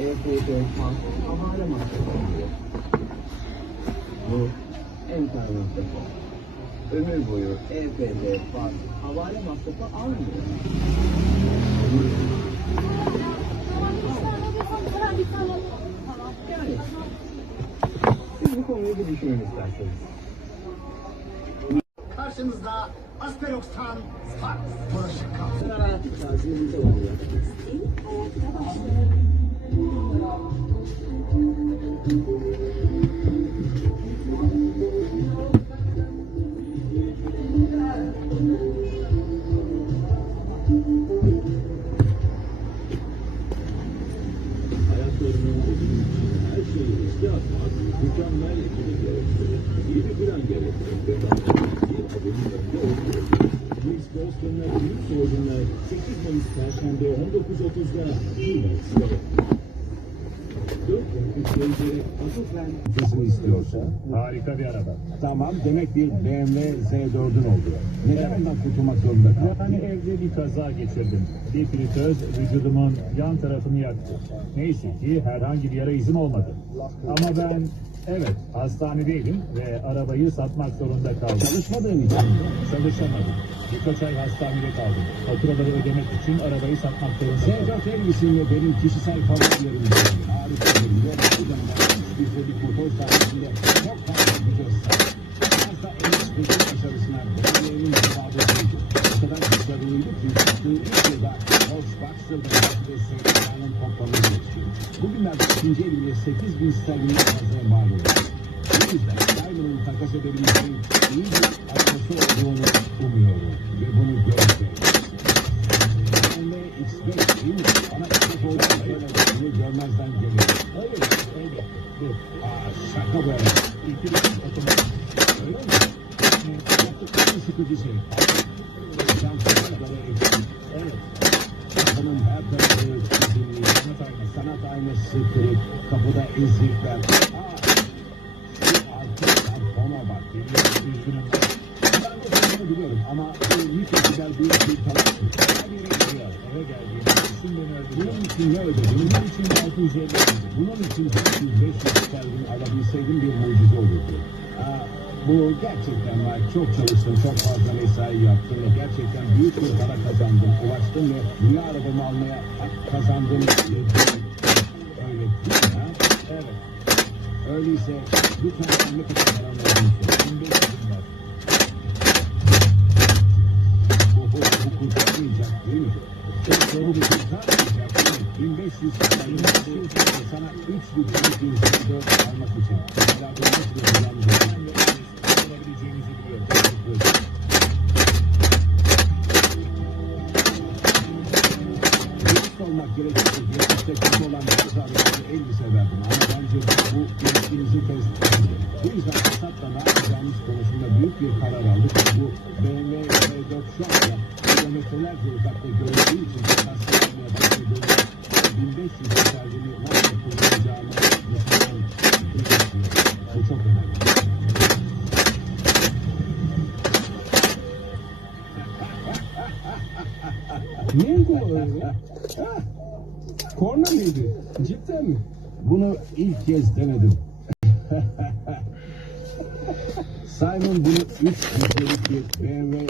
EPD Park havale masrafı oluyor. Bu en masrafı. Ömür boyu EPD Park havale masrafı almıyor. Yani siz bu konuyu bir düşünün isterseniz. Karşınızda Asperox'tan Spark hayat hikayesini bize oluyor. Hayatlarının ödülü için her şeyi riske atmak, mükemmel ekibi gerektirir. İyi bir plan gerektirir ve bir adımın önünde oturuyor. Kings Boston'la büyük sorunlar 8 Mayıs Perşembe 19.30'da IMAX'te. 4 günlük gözleri hafiften Hızını istiyorsa. Harika bir araba. Tamam demek bir BMW Z4'ün oldu. Neden ondan kurtulmak zorunda kaldın? Yani evde bir kaza geçirdim. Bir fritöz vücudumun yan tarafını yaktı. Neyse ki herhangi bir yara izim olmadı. Ama ben evet hastanedeydim ve arabayı satmak zorunda kaldım. Çalışmadığın için? Çalışamadım. Birkaç ay hastanede kaldım. Faturaları ödemek için arabayı satmak zorunda kaldım. Z4 Elvis'in ve benim kişisel favorilerim. Harika bir yol. Bu zamana üç yüzdelik motor sayesinde ve Seyran'ın toplamını geçiyor. Bugünlerde ikinci eliyle 8 bin sterlin fazla mal oluyor. Bu yüzden Diamond'ın takas edebileceği iyi bir arabası olduğunu umuyorum. Ve bunu göreceğiz. BMW X5 değil mi? Bana X5 olduğunu söyle. Bunu görmezden geliyor. Öyle. Dur. Aa şaka. İki bir otomatik. Öyle mi? Yaptıkları sıkıcı şey. Şanslar kadar eksik. Evet. Kafanın her tarafı çizimli. Sanat aynası. Kırık. Kapıda ezikler. Aa. Şu tampona bak. Benim üzgünüm. Ben de bunu biliyorum ama bu mikrofiber bir bir talep. Her yere gidiyor. Eve geldiğimde isim beni. Bunun için ne ödedim? Bunun için 650 ödedim. Bunun için 400-500 sterlin alabilseydim bir mucize olurdu. Aa, bu gerçekten var. Çok çalıştım, çok fazla mesai yaptım gerçekten büyük bir para kazandım. Ulaştım ve dünya arabamı almaya kazandım. Öyle değil mi? Ha? Evet. Öyleyse lütfen ne kadar param olduğunu söyle. 1500 var. Bu, bu, bu kurtarmayacak değil mi? Çok doğru bir kurtarmayacak değil mi? 1500 1500 sana 3 litrelik bir Z4 almak için. Hala bu nasıl yapacağımızı de olabileceğimizi biliyorum. Dürüst olmak gerekirse geçmişte kötü olan bazı arabaları elbise verdim ama bence bu ilişkinizi tezgahıydı. Bu yüzden Passat'la ne yapacağımız konusunda büyük bir karar aldık. Bu BMW Z4 şu anda kilometrelerce uzakta görüldüğü için tasdik etmeye başladığımda 1500 sterlini nasıl kullanacağımı düşünüyorum. Bu çok önemli. Neydi o öyle? Korna mıydı? Cidden mi? Bunu ilk kez denedim. Simon bunu 3 litrelik bir BMW